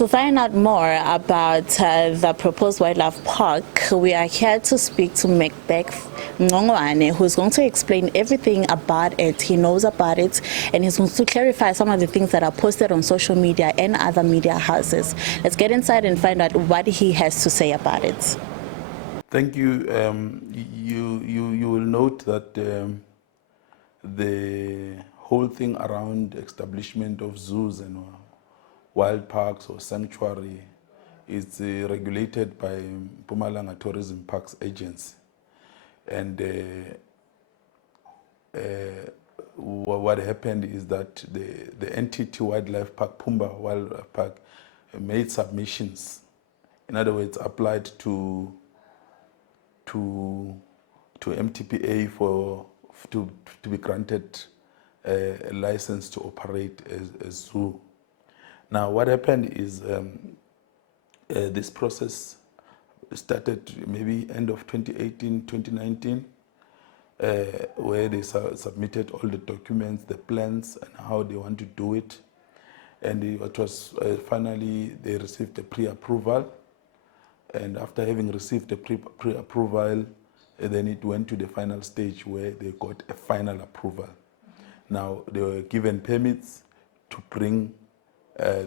To find out more about the proposed wildlife park, we are here to speak to Macbeth Ncongwane, who's going to explain everything about it. He knows about it, and he's going to clarify some of the things that are posted on social media and other media houses. Let's get inside and find out what he has to say about it. Thank you. You will note that the whole thing around establishment of zoos and wild parks or sanctuary is regulated by Mpumalanga Tourism Parks Agency. And what happened is that the entity Wildlife Park, Pumba Wildlife Park, made submissions. In other words, applied to MTPA to be granted a license to operate a zoo. Now, what happened is this process started maybe end of 2018, 2019, where they submitted all the documents, the plans, and how they want to do it. And it was finally, they received a pre-approval. And after having received the pre-approval, then it went to the final stage where they got a final approval. Now, they were given permits to bring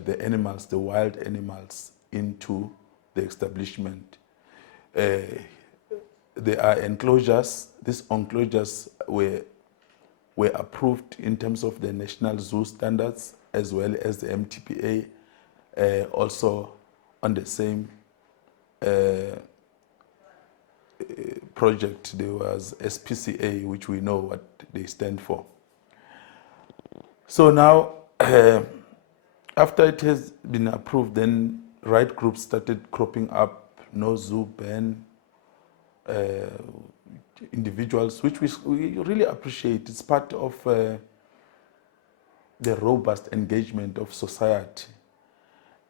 the animals, the wild animals, into the establishment. There are enclosures. These enclosures were approved in terms of the national zoo standards as well as the MTPA, also on the same project. There was SPCA, which we know what they stand for. So now, after it has been approved, then right groups started cropping up, no zoo ban, individuals, which we really appreciate. It's part of the robust engagement of society.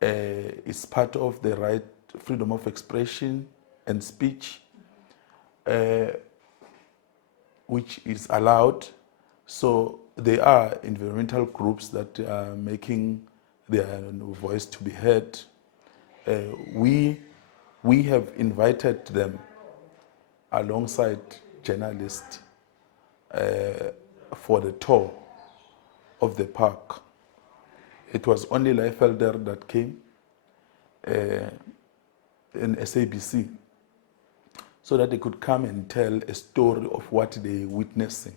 It's part of the right freedom of expression and speech, which is allowed. So there are environmental groups that are making their voice to be heard. We have invited them alongside journalists for the tour of the park. It was only Leifelder that came in SABC, so that they could come and tell a story of what they're witnessing.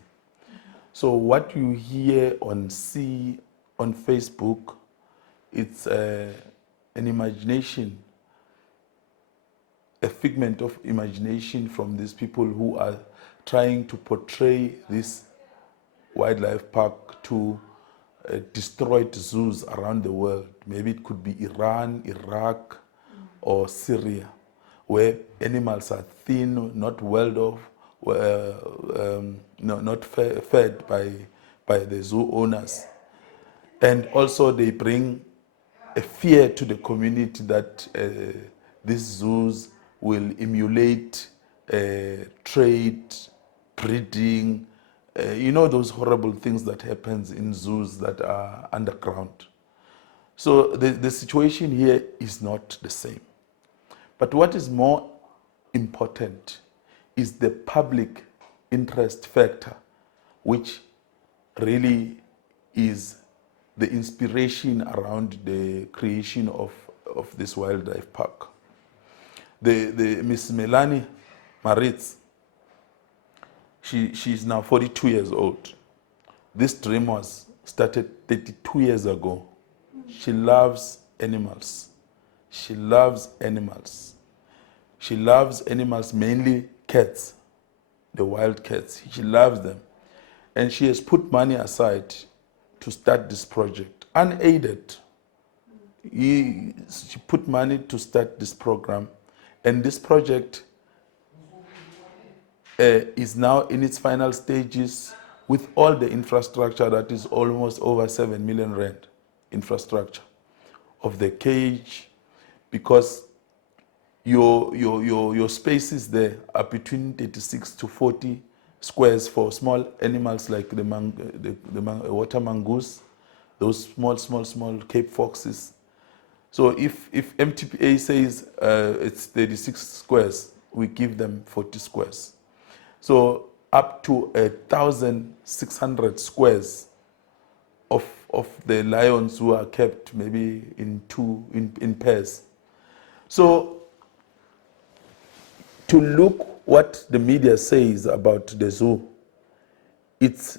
So what you hear or see on Facebook, it's an imagination, a figment of imagination from these people who are trying to portray this wildlife park to destroyed zoos around the world. Maybe it could be Iran, Iraq, or Syria, where animals are thin, not well off, not fed by the zoo owners. And also they bring a fear to the community that these zoos will emulate trade, breeding, those horrible things that happens in zoos that are underground. So the situation here is not the same. But what is more important is the public interest factor, which really is the inspiration around the creation of this wildlife park. The Miss Melanie Maritz, she's now 42 years old. This dream was started 32 years ago. She loves animals. She loves animals. She loves animals, mainly cats, the wild cats. She loves them. And she has put money aside to start this project, unaided. She put money to start this program. And this project is now in its final stages with all the infrastructure that is almost over 7 million rand infrastructure of the cage, because your spaces there are between 36 to 40 squares for small animals like the water mongoose, those small Cape foxes. So if MTPA says it's 36 squares, we give them 40 squares. So up to 1,600 squares of the lions who are kept maybe in pairs. So to look what the media says about the zoo, it's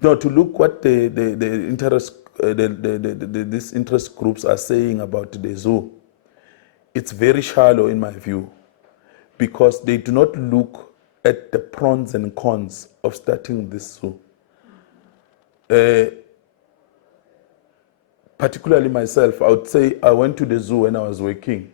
no, to look what the interest these interest groups are saying about the zoo, it's very shallow in my view, because they do not look at the pros and cons of starting this zoo. Particularly myself, I would say I went to the zoo when I was working.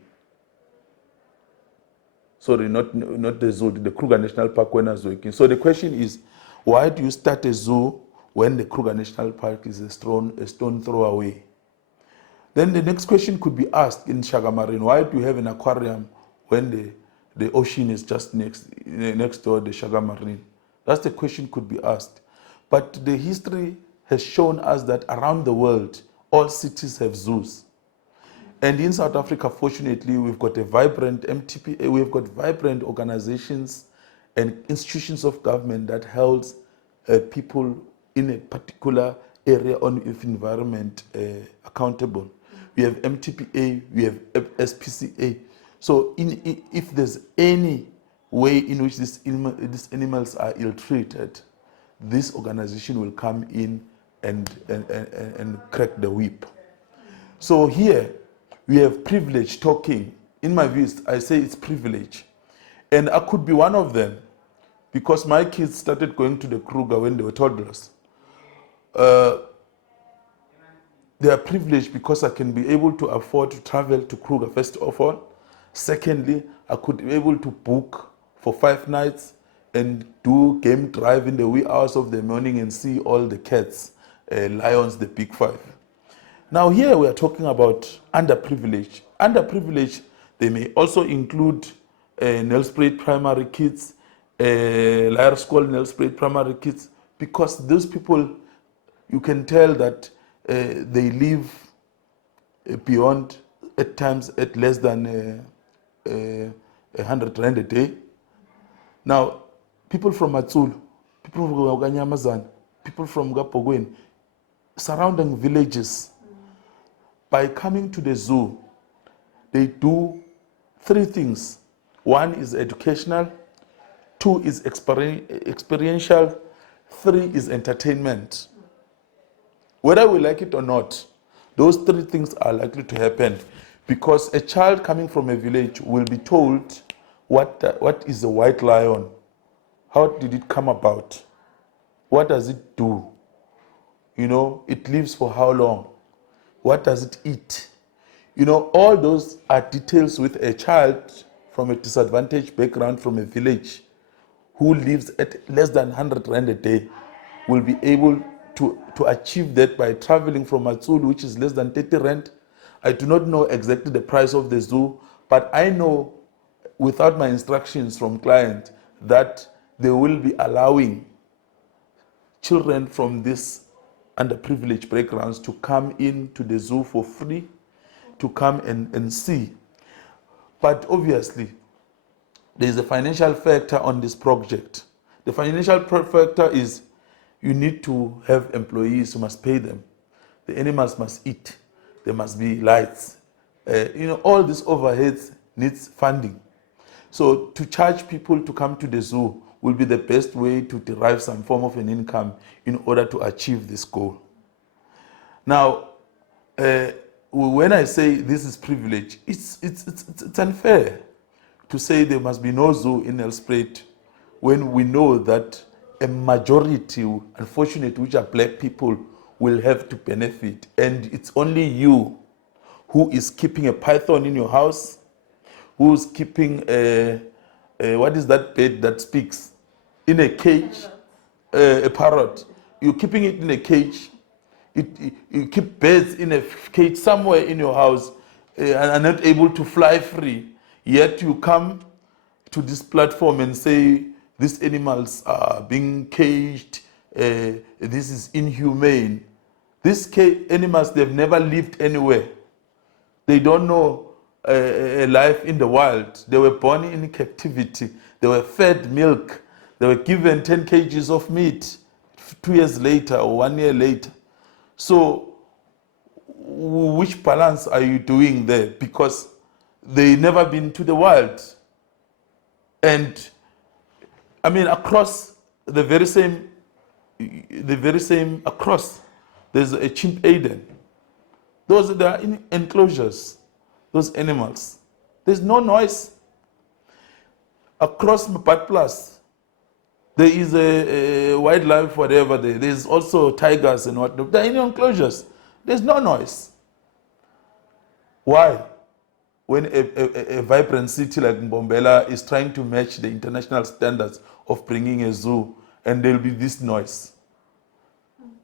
Sorry, not the zoo, the Kruger National Park when I was working. So the question is, why do you start a zoo when the Kruger National Park is a stone throw away? Then the next question could be asked in Shagamarine, why do you have an aquarium when the ocean is just next door, the Shagamarine? That's the question could be asked. But the history has shown us that around the world, all cities have zoos. And in South Africa, fortunately, we've got a vibrant MTPA, we've got vibrant organizations and institutions of government that holds people in a particular area on environment accountable. We have MTPA, we have SPCA. So if there's any way in which these animals are ill-treated, this organization will come in and crack the whip. So here, we have privilege talking. In my view, I say it's privilege. And I could be one of them, because my kids started going to the Kruger when they were toddlers. They are privileged because I can be able to afford to travel to Kruger, first of all. Secondly, I could be able to book for 5 nights and do game drive in the wee hours of the morning and see all the cats, lions, the big 5. Now here we are talking about underprivileged. Underprivileged, they may also include Nelspruit primary kids, Lyre School Nelspruit primary kids, because those people, you can tell that they live beyond, at times, at less than 100 rand a day. Now, people from Matsulu, people from Ganyamazan, people from Gapogwen, surrounding villages, by coming to the zoo, they do 3 things. 1 is educational, 2 is experiential, 3 is entertainment. Whether we like it or not, those 3 things are likely to happen, because a child coming from a village will be told what is a white lion, how did it come about, what does it do, it lives for how long, what does it eat? All those are details with a child from a disadvantaged background from a village who lives at less than 100 rand a day will be able to achieve that by traveling from Matsulu, which is less than 30 rand. I do not know exactly the price of the zoo, but I know without my instructions from client that they will be allowing children from these underprivileged backgrounds to come into the zoo for free, to come and see. But obviously, there is a financial factor on this project. The financial factor is you need to have employees, you must pay them. The animals must eat. There must be lights. All these overheads needs funding. So to charge people to come to the zoo will be the best way to derive some form of an income in order to achieve this goal. Now, when I say this is privilege, it's unfair to say there must be no zoo in Nelspruit when we know that a majority, unfortunately, which are black people, will have to benefit. And it's only you who is keeping a python in your house, who's keeping what is that bird that speaks? In a cage, a parrot. You're keeping it in a cage. You keep birds in a cage somewhere in your house and are not able to fly free. Yet you come to this platform and say, these animals are being caged, this is inhumane. These animals, they've never lived anywhere. They don't know a life in the wild. They were born in captivity. They were fed milk. They were given 10 kgs of meat 2 years later or 1 year later. So which balance are you doing there? Because they never been to the wild. And I mean, across the very same across, there's a chimp Aden. Those that are in enclosures, those animals. There's no noise. Across Mpat Plus, there is a wildlife, whatever. There's also tigers and whatnot. They're in enclosures. There's no noise. Why? When a vibrant city like Mbombela is trying to match the international standards of bringing a zoo, and there'll be this noise.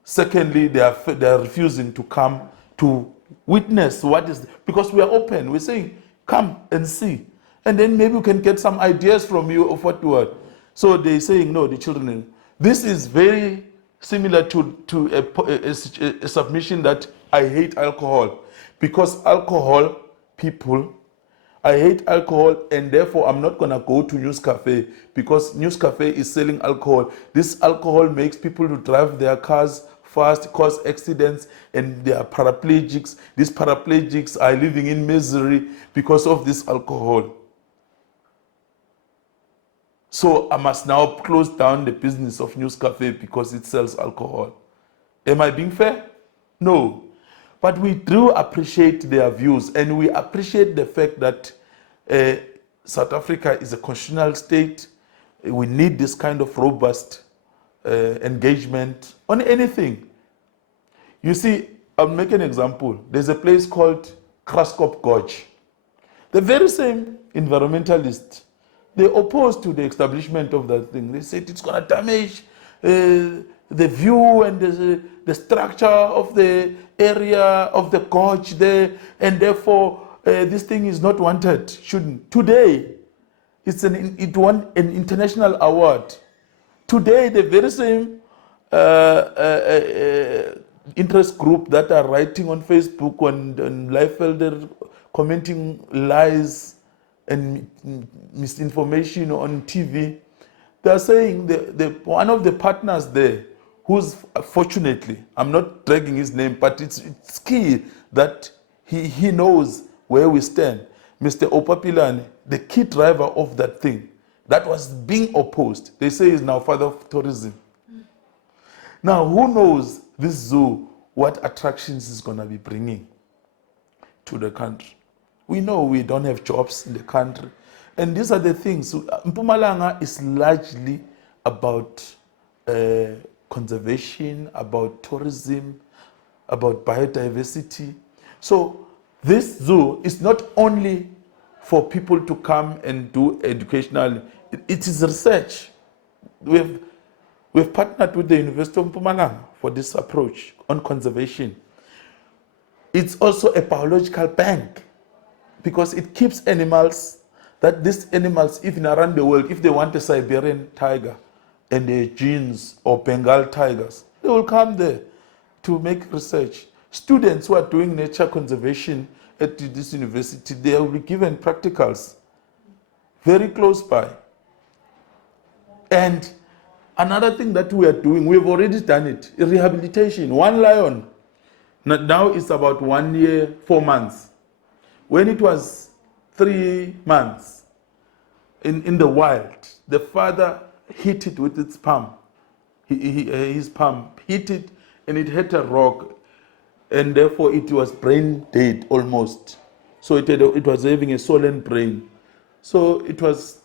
Secondly, they are refusing to come to witness what is, because we are open. We're saying, come and see. And then maybe we can get some ideas from you of what you are. So they're saying, no, the children. This is very similar to a submission that I hate alcohol. Because alcohol, people, I hate alcohol, and therefore I'm not going to go to News Cafe because News Cafe is selling alcohol. This alcohol makes people to drive their cars fast, cause accidents, and they are paraplegics. These paraplegics are living in misery because of this alcohol. So I must now close down the business of News Cafe because it sells alcohol. Am I being fair? No. But we do appreciate their views, and we appreciate the fact that South Africa is a constitutional state. We need this kind of robust engagement on anything. You see, I'll make an example. There's a place called Kraskop Gorge. The very same environmentalists, they opposed to the establishment of that thing. They said it's going to damage the view and the structure of the area of the gorge there, and therefore this thing is not wanted, shouldn't. Today, it won an international award. Today, the very same interest group that are writing on Facebook and Liefeld, commenting lies and misinformation on TV, they are saying one of the partners there, who's fortunately, I'm not dragging his name, but it's key that he knows where we stand. Mr. Opapilane, the key driver of that thing, that was being opposed, they say is now father of tourism. Now, who knows this zoo, what attractions is going to be bringing to the country? We know we don't have jobs in the country. And these are the things. Mpumalanga is largely about conservation, about tourism, about biodiversity. So this zoo is not only for people to come and do educational, it is research. We've partnered with the University of Mpumalanga for this approach on conservation. It's also a biological bank because it keeps animals, that these animals, even around the world, if they want a Siberian tiger and the genes or Bengal tigers, they will come there to make research. Students who are doing nature conservation at this university, they will be given practicals very close by. And another thing that we are doing, we've already done it, rehabilitation. One lion, now it's about 1 year, 4 months. When it was 3 months in the wild, the father hit it with its palm. His palm hit it and it hit a rock, and therefore it was brain dead almost. So it was having a swollen brain. So it was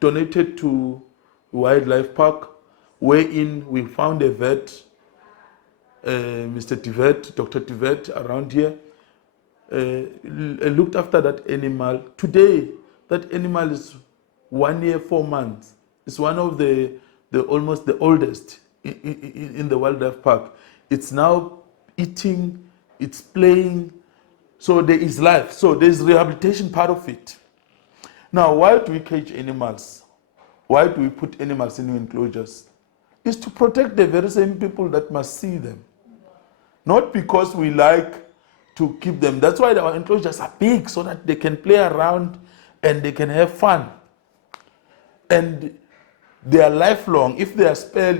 donated to Wildlife Park, wherein we found a vet, Mr. Tivet, Dr. Tivet around here, looked after that animal. Today, that animal is 1 year, 4 months. It's one of the almost the oldest in the wildlife park. It's now eating, it's playing, so there is life. So there's rehabilitation part of it. Now, why do we cage animals? Why do we put animals in enclosures? is to protect the very same people that must see them. Not because we like to keep them. That's why our enclosures are big, so that they can play around and they can have fun. And they are lifelong. If their spell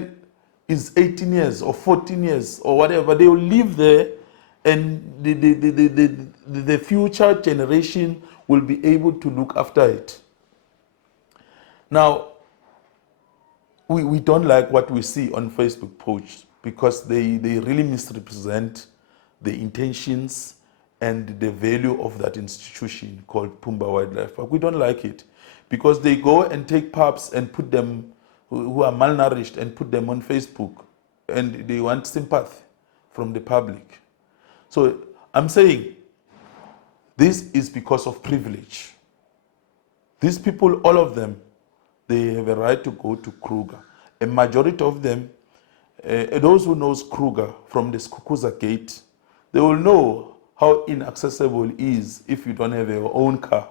is 18 years or 14 years or whatever, they will live there, and the future generation will be able to look after it. Now, we don't like what we see on Facebook posts, because they really misrepresent the intentions and the value of that institution called Pumba Wildlife Park. We don't like it, because they go and take pups and put them, who are malnourished, and put them on Facebook, and they want sympathy from the public. So I'm saying this is because of privilege. These people, all of them, they have a right to go to Kruger. A majority of them, those who knows Kruger from the Skukuza gate, they will know how inaccessible it is if you don't have your own car.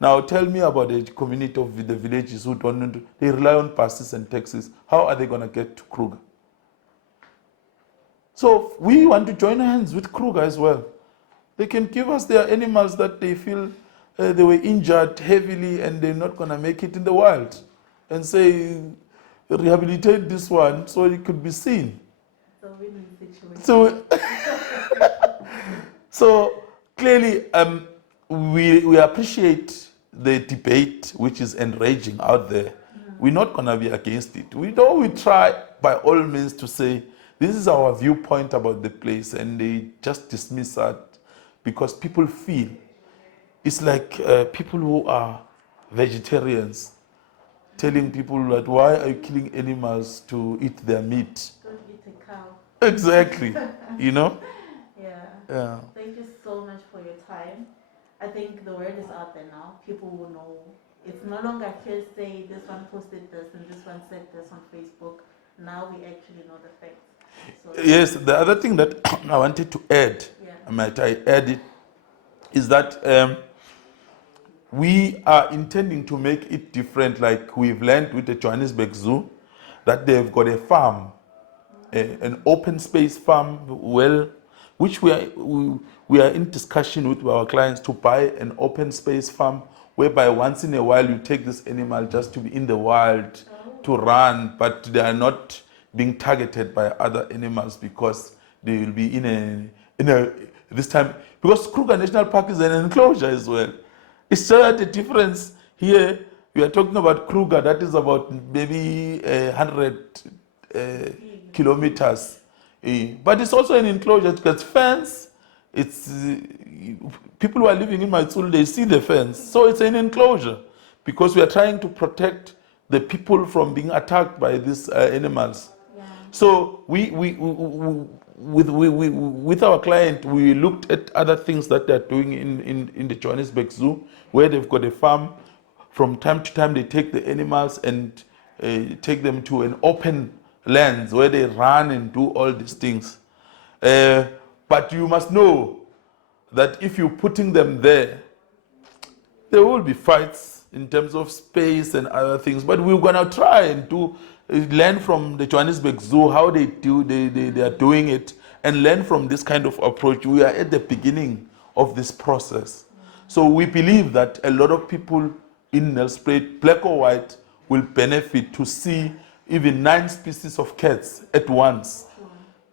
Now tell me about the community of the villages who don't, they rely on buses and taxis. How are they going to get to Kruger? So we want to join hands with Kruger as well. They can give us their animals that they feel they were injured heavily and they're not going to make it in the wild, and say, rehabilitate this one so it could be seen. So win-win situation. So clearly, we appreciate the debate which is enraging out there. We're not going to be against it. We try by all means to say, this is our viewpoint about the place, and they just dismiss that because people feel it's like people who are vegetarians telling people that, why are you killing animals to eat their meat? Don't eat a cow. Exactly. You know? Yeah. Thank you so much for your time. I think the word is out there now. People will know. It's no longer hearsay. This one posted this and this one said this on Facebook. Now we actually know the facts. So Yes, the other thing that I wanted to add, might I add it, is that we are intending to make it different, like we've learned with the Johannesburg Zoo, that they've got a farm, an open space farm, which we are in discussion with our clients to buy an open space farm, whereby once in a while you take this animal just to be in the wild, to run, but they are not being targeted by other animals, because they will be in a this time, because Kruger National Park is an enclosure as well. It's just that the difference here, we are talking about Kruger, that is about maybe 100 kilometers. But it's also an enclosure. It's got fence. It's people who are living in Maitsulu, they see the fence. So it's an enclosure, because we are trying to protect the people from being attacked by these animals. So with our client, we looked at other things that they're doing in the Johannesburg Zoo, where they've got a farm. From time to time, they take the animals and take them to an open lands where they run and do all these things. But you must know that if you're putting them there will be fights in terms of space and other things. But we're gonna try and learn from the Johannesburg Zoo how they are doing it, and learn from this kind of approach. We are at the beginning of this process. So we believe that a lot of people in Nelspruit, black or white, will benefit to see even 9 species of cats at once,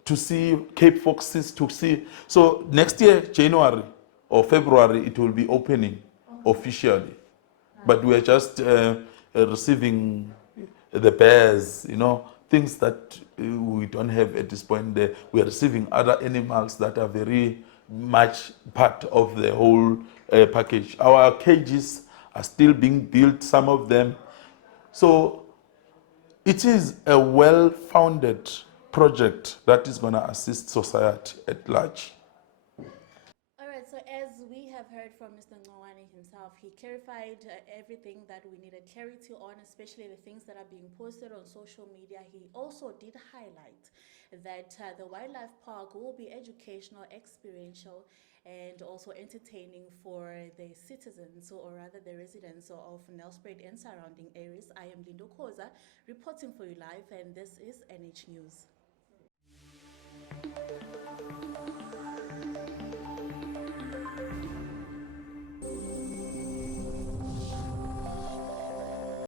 to see Cape foxes, to see. So next year, January or February, it will be opening officially. But we are just receiving the bears, things that we don't have at this point there. We are receiving other animals that are very much part of the whole package. Our cages are still being built, some of them. So it is a well-founded project that is going to assist society at large. All right, so as we have heard from Mr. Ncongwane himself, he clarified everything that we needed clarity on, especially the things that are being posted on social media. He also did highlight that the wildlife park will be educational, experiential, and also entertaining for the citizens, or rather the residents of Nelspruit and surrounding areas. I am Lindo Koza, reporting for you live, and this is NH News.